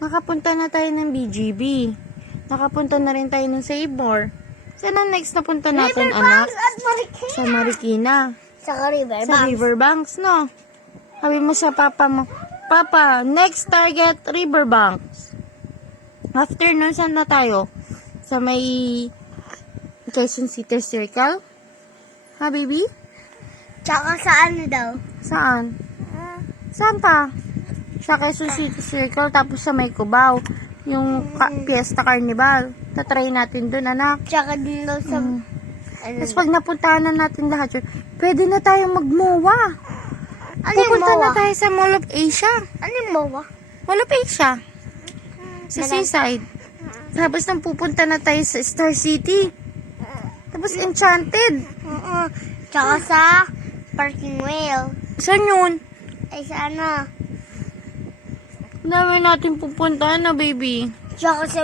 Nakapunta na tayo ng BGB. Nakapunta na rin tayo ng Save-More. Saan ang next na punta natin, anak? At Marikina. Sa Marikina. Sa Riverbanks. Sa Riverbanks, no? Sabi mo sa papa mo, Papa, next target, Riverbanks. After nun, saan na tayo? Sa may Quezon City Circle? Ha, baby? Tsaka sa ano daw? Saan? Saan pa? Sa Quezon City Circle, tapos sa may Cubao. Yung Fiesta Carnival. Tatry natin dun, anak. Tsaka din daw sa... Ano? Tapos pag napuntahan na natin lahat yun, pwede na tayong mag-MOA. Ano yung Pupunta MOA? na tayo sa Mall of Asia. Ano yung MOA? Mall of Asia. Sa seaside. Tapos nang pupunta na tayo sa Star City. Tapos Enchanted. Tsaka sa Parking Whale. Saan yun? Ay sa ano? Dami natin pupuntahan na, baby. Tsaka sa